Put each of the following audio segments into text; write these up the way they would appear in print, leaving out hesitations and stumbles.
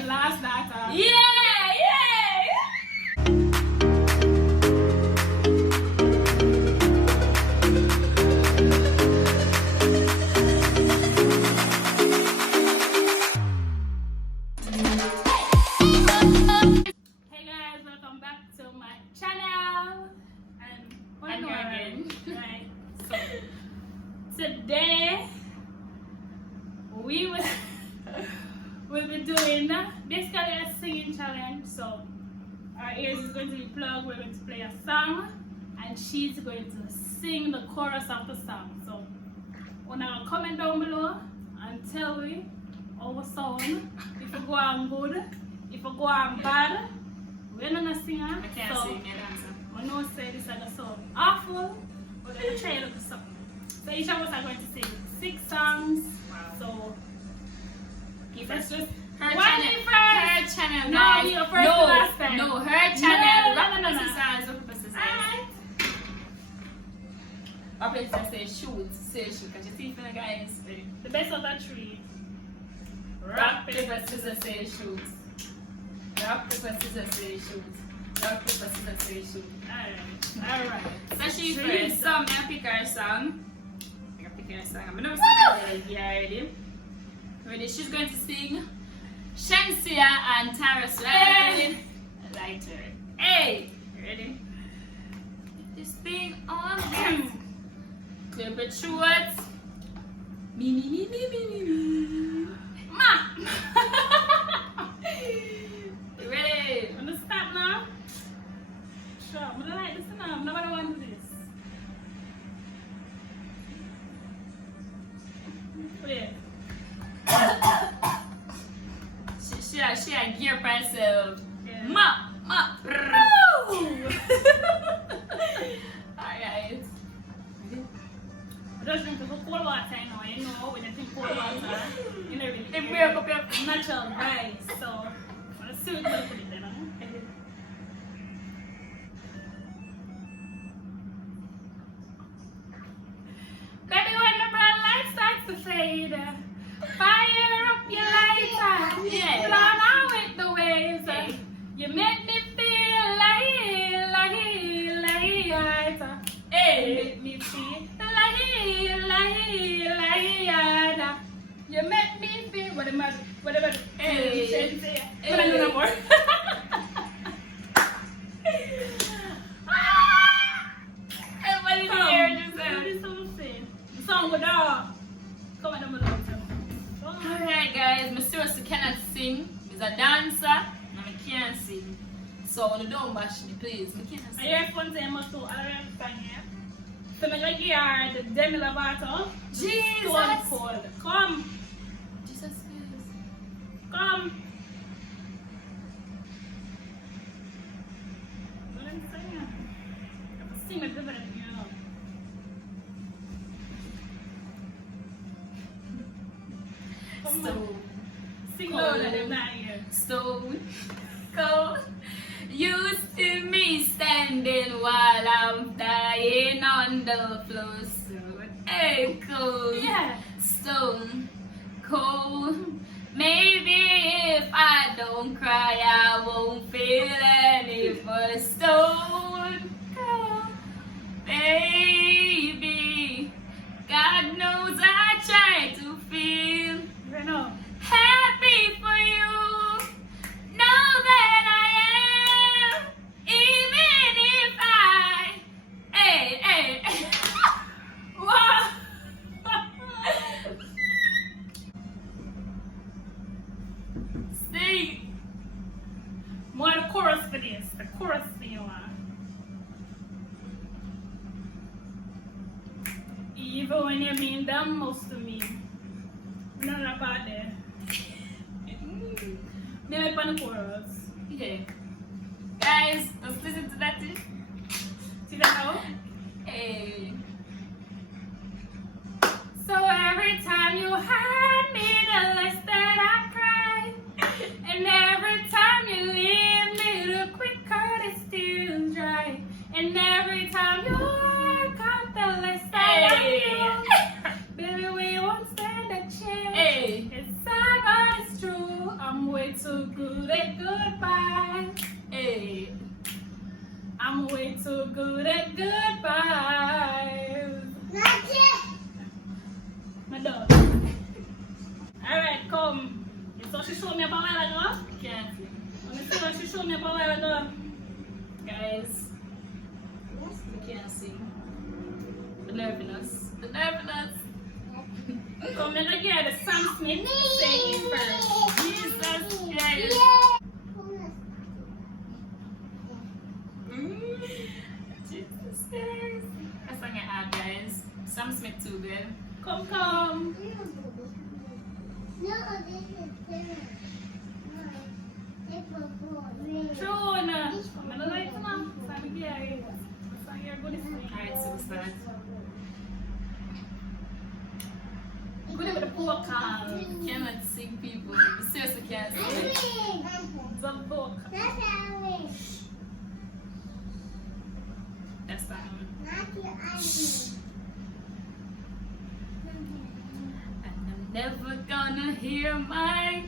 second last data. Yeah, yeah. Hey guys, welcome back to my channel. And I'm here again. Right. So today we will we'll be doing basically a singing challenge. So our ears is going to be plugged. We're going to play a song, and she's going to sing the chorus of the song. So wanna comment down below and tell me how we sound. If it go on good, if it go on bad. We're not a singer. I can't so sing it, answer. I know say this is a song awful, but we're going to try to do something. So each of us are going to sing 6 songs. Wow. So Keep let's just her one channel, me first. her channel, No, guys. you first no, last time. no, her channel. No. Rock, paper, scissors. Alright. Rock, paper, scissors, say shoot. Can you see for the guys? Ready? The best of the 3. Rock, paper, scissors, say shoot. Rock, paper, scissors, say shoot. Rock, paper, scissors, say shoot. Alright. So she Three. first. So I'm gonna pick her song. I'm gonna pick her song. I'm gonna sing it. Yeah, ready? Ready? She's going to sing Shensia and Taras. Ready? Lighter. Hey! Ready? This thing on me. Clip it short. Me. Ma! You ready? I'm going to stop now. Sure, I'm going to like this now. Nobody want to do this. Wait. She a gear for herself. Yeah. Ma! Woo! Alright. Just drink the cold water, you know, when you drink cold water, you know, really They break up your natural rice. So, let's see what we're going to put it in. Baby, when the bright light starts to fade, fire up your lighter. Yeah. Drown out with the waves. Yeah. You make me feel like. Hey! Make me feel like. You make me feel whatever. Hey. But I know no more. Everybody here just The song with come on, Alright guys, I seriously cannot sing. I'm a dancer and I can't sing. So don't bash me please. I can't I sing. hear fun say must do other song here. So I'm going to hear the Demi Lovato. Jesus! Stone Cold. Come. Jesus is. Come. Let me sing it. I have to sing it different, you know. Come on. Stone Sing Cold. louder than that here. Stone cold. Used to me standing while I'm dying on the floor. So cold. Yeah. Stone cold. Maybe if I don't cry, I won't feel any more. Stone cold. Baby, God knows I try to feel You know. happy for you. Know that I am, even if I. Hey. Wow. Sing. More the chorus for this. The chorus for you. Even when you mean the most to me. None about there. Maybe on the chorus. Okay. Guys, let's listen to that. See that now? Hey. So every time you hurt me, the less that I cry. And every time you leave me, the quicker the tears dry. And every time you walk out, the less that I feel. Baby, we won't stand a chance. Hey. It's sad, but it's true. I'm way way too good at goodbye. Hey. I'm way too good at goodbye. My dog. Alright, come. You saw she showed me about a while ago? Can't see. Let me see what she showed me about a while ago. Guys. We can't see. The nervousness. The nervousness. Come, let me get the Sam Smith singing first. Jesus Christ. Jesus Christ. That's song I have, guys. Sam Smith too good. Come, come. True, no. Come, I don't like it now. Sam Gary. Sam Gary, good to sing. Alright, so we start. Good with the vocal. Cannot sing people. You seriously can't sing. The vocal. That's that one. And I'm never gonna hear my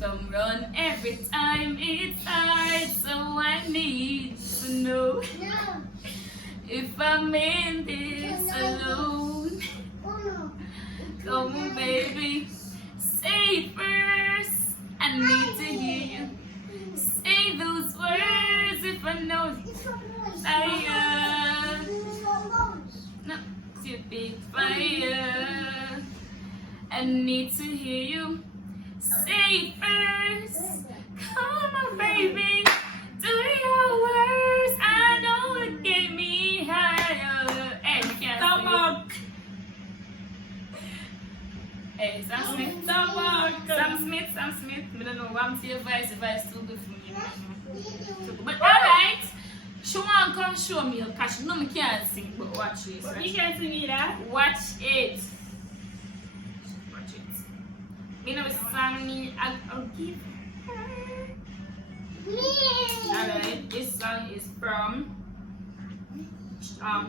thumb run every time it's hard. So I need to know if I'm in this alone. Come on, baby, say first. I need to hear you say those words if I know fire. No, to big fire. I need to hear you say first. Come on, baby, do your worst. I know it get me higher. Hey, you can't Come sing. on. Hey, Sam Smith. Come on. Sam Smith. I don't know why I'm saying voice. The voice too good for me. But alright. She want to come show me because she know me can't sing, but watch this. You Right? can't sing either. Watch it. Watch it. Me know song me. I'll give her. Alright, this song is from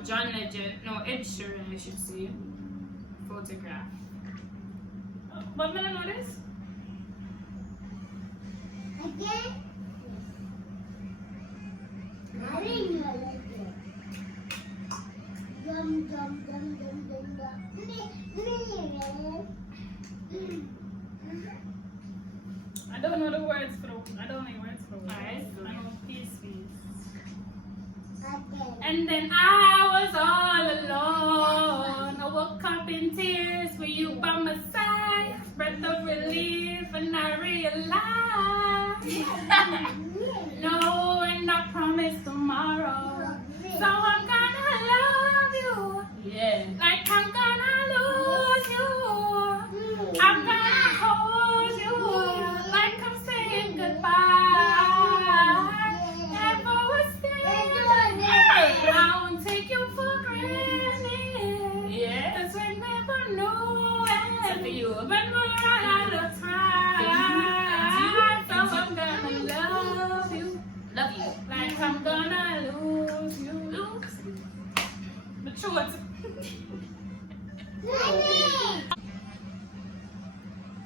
John Legend. No, Ed Sheeran, I should say. Photograph. What will I know this? I don't know the words for the, I don't know the words for the Alright. I know peace. And then I was all alone. I woke up in tears with you by my side. Breath of relief, and I realized no, and I promise tomorrow. So I'm gonna love you Yeah. like I'm gonna lose you. I'm gonna hold you like I'm saying goodbye. Never will stay. I won't take you for granted. Yeah. 'Cause we never know Except for you. when we're out of time. So I'm gonna love you Love you. like I'm gonna lose you. The truth.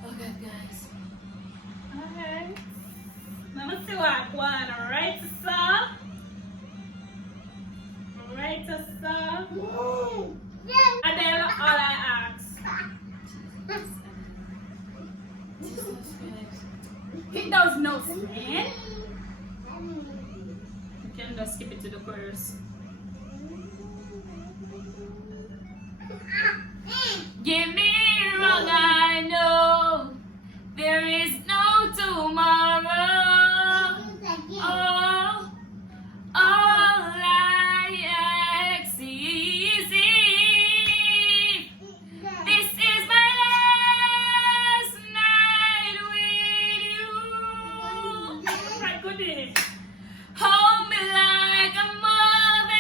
Okay, guys. Alright. Now let's see what I want. Alright, sir. Alright, sir. And then all I ask. He does no sin. You can just skip it to the chorus. Give me wrong, I know there is no tomorrow. Oh, all I ask is if this is my last night with you. My goodness. Hold me like a mother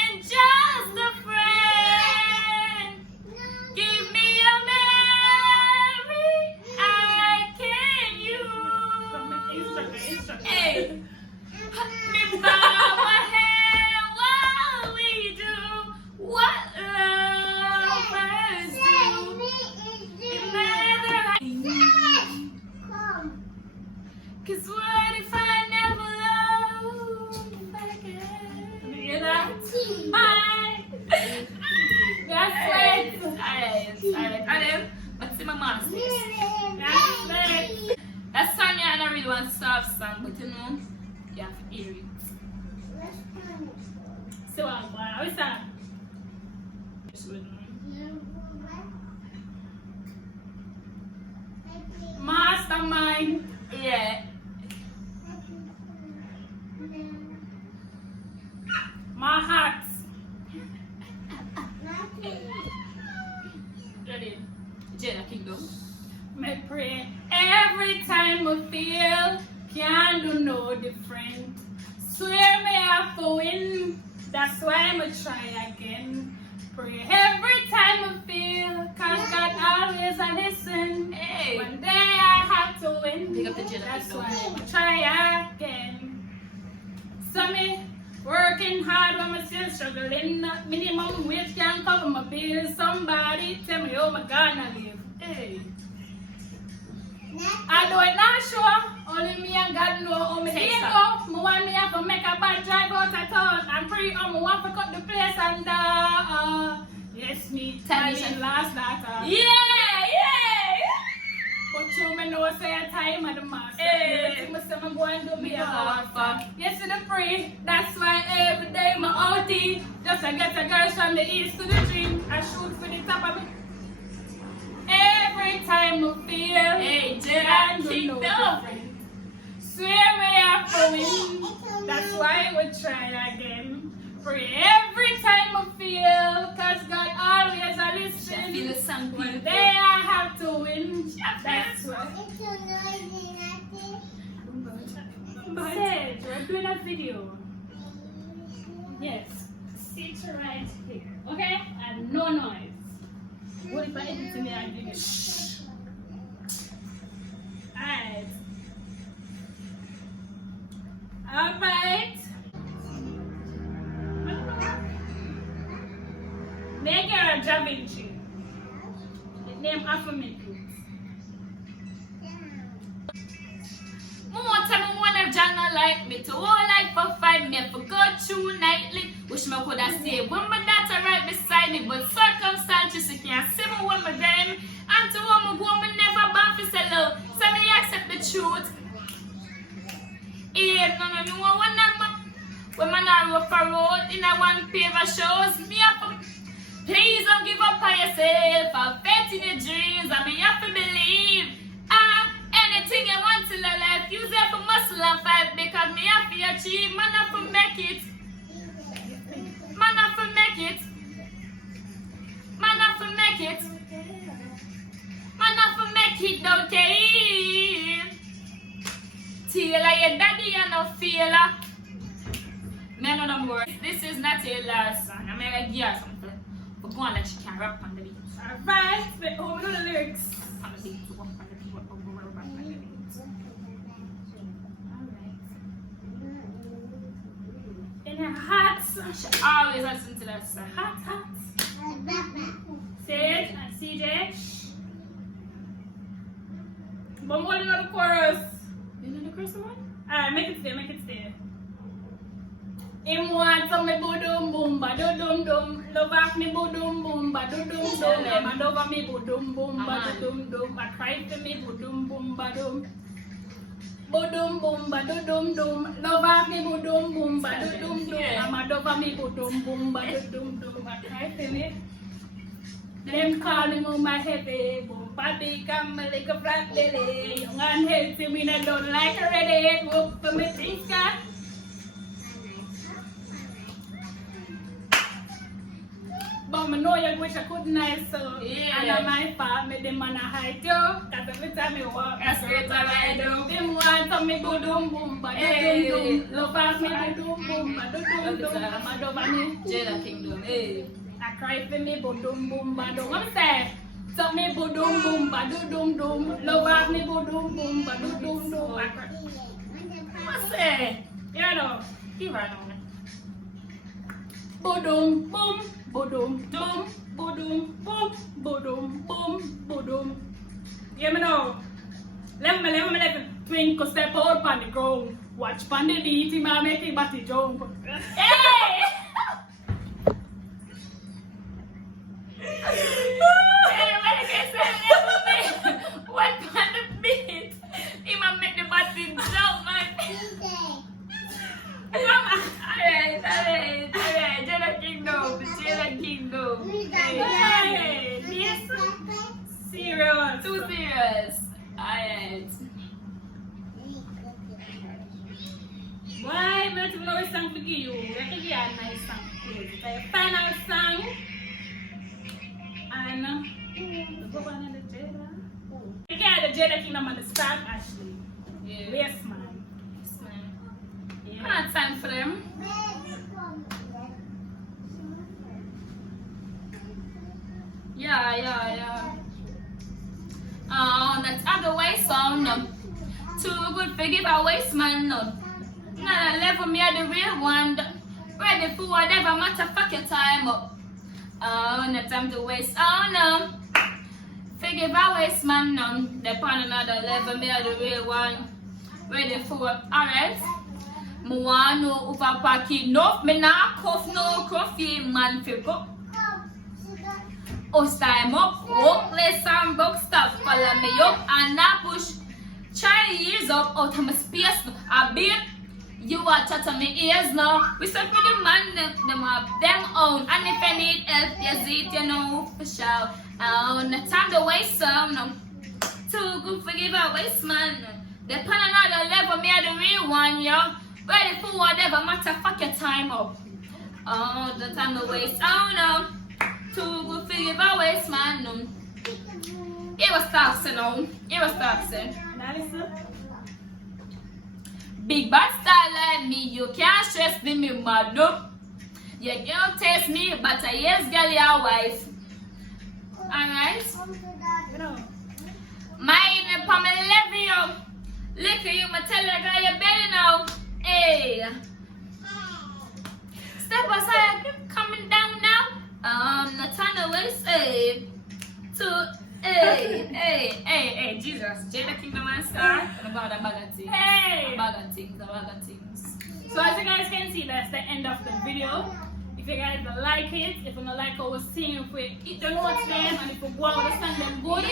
Cause what if I never love again? You hear that? Hi! That's it! Alright. What's in my mouth? That's it! That song I don't really want soft song, but you know, you have to hear it. So I'm going. How is that? It's good, man. Mastermind. Yeah. My heart. Ready? Jada Kingdom. Me pray every time I feel can't do no different. Swear me have to win. That's why I'ma try again. Pray every time I feel, cause God always a listen. Hey. One day I have to win. Pick up the Jada That's Kingdom. why I'ma try again. So me working hard when I'm still struggling. Minimum wage can't cover my bills. Somebody tell me, oh my God, I live. Hey. I do it not sure. Only me and God know how me Take here that. go. Me want me have to make a bad drive out of town and pray. Me want to cut the place and yes, me Television. telling last data. Yeah. But you me know say a time at the master. Hey. You think me say me go and do me a hard fuck. fuck. Yes, to the pray. That's why every day my outie just to get a girl from the east to the dream. I shoot for the top of me. Every time I feel Hey, and Jada you know Kingdom. different. Swear me have to win. That's why I would try again. Pray every time I feel, cause God always a listen. Feel the song, One people. day I have to win. That's why. Sage, we're doing a video. Yes. Sit right here. Okay? And no noise. What if I edit in there and give you shh? Alright. Alright. Make her a Da Vinci. The name after me, please. More time I wanna journal like me to whole life for 5 me for go through nightly. Wish me could have stayed when my daughter right beside me, but circumstances you can't see me when my dream. And to whom I go, me never bound for sell. So me accept the truth. Yeah, no, when man I road for road in a one pair of shows, me have to please don't give up on yourself. Have faith in your dreams, and me have to believe. Anything you want in life, use it for muscle and fight because me have to achieve. Man have to make it. Man have to make it. Man have to make it. Man have to make it, don't care. Taylor, your daddy and no failure. Me no more. This is not a last song. I'm gonna give her something. But go on like she can rap on the beat. Alright, but oh, we know the lyrics. On the beat. On the beat. In her heart. She always listen to that song. Hot. Sage and CJ. But more than the chorus. You know the chorus one? Alright, make it stay. Him want some me boom boom ba do dum dum. Love off me boom boom ba do dum dum. Man over me boom boom ba do dum dum. I cry for me boom boom ba dum. Boom boom ba do dum dum. Love off me boom ba do dum dum. Man over me boom ba do dum dum. I cry for me. Them calling on my heavy boom. Body come like a flat belly. Young and healthy, me I don't like already. Whoop for me things got. But I know you wish I could nice so. Yeah. And on my farm, me them man a hide you. Cause every time you walk, That's great, alright, though. them want to me boom boom ba Hey. dum dum. Love off me boom boom ba dum dum. I'm over me. Jada Kingdom. Hey. I cry for me boom boom ba dum. What say? So me boom boom ba dum dum. Love off me boom ba dum dum. I cry. What say? You know. He ran on it. Boom boom. Boom boom. Boom boom. Boom boom. You know. Level. Twinkle step out on the ground. Watch pan the beat, him a make him body jump. Hey! What kind of beat? He might make the body jump, man. Alright. Jada Kingdom. Hey, this serious. Too serious. Alright. Why? I'm not even know a song to give you. I can give you a nice song. It's a final song. And go on in the Jada. You can have the Jada Kingdom on the start, Ashley. Yeah. Yes, man. Yes, man. Yeah. Not time for them. Yeah. That's other way sound. Too good for give away, man. Not a level, me are the real one. Ready for whatever matter, fuck your time up. Oh, no time to waste. Oh no. Forgive away, man. They're on another level, me are the real one. Ready for what? Alright. Me want no over packet. No, me not cough no coffee, man. Figure. Us time up, walk less and book stuff, follow me up and not push. Try ears up out of my space. I bet you are touching my ears now. We start with the man, them have them own. And if I need help, you see it, you know, for sure. Oh, no time to waste some. No. Too good for give away, man. They put another level, me are the real one, yo. Ready for whatever matter, fuck your time up. Oh, the time to waste. Oh no. Too good for give away, man. It was toxic, no. It was toxic. Big bad style like me, you can't stress me, mad up. You can't taste me, but I yes, girl, your wife. Alright? Mine, Pamela Levio. Lick you, my tell her, girl, you better now. Hey. Step aside, coming down now. Natana will say to hey, Jesus, Jada Kingdom and Star. About a bag of things. Hey! A bag of things. So as you guys can see, that's the end of the video. If you guys don't like it, if you don't like what we're seeing, if we eat the notes them, and if you go out and them good,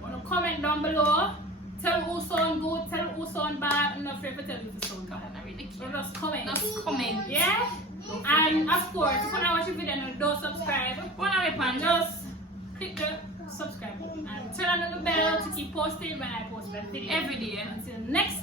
wanna comment down below. Tell who sound good, tell who sound bad. I'm not afraid to tell you if you sound bad. I really care. Just comment. Just comment. Yeah? And of course, if you want to watch the video and don't subscribe, just click the subscribe button and turn on the bell to keep posted when I post that video Every day. Until next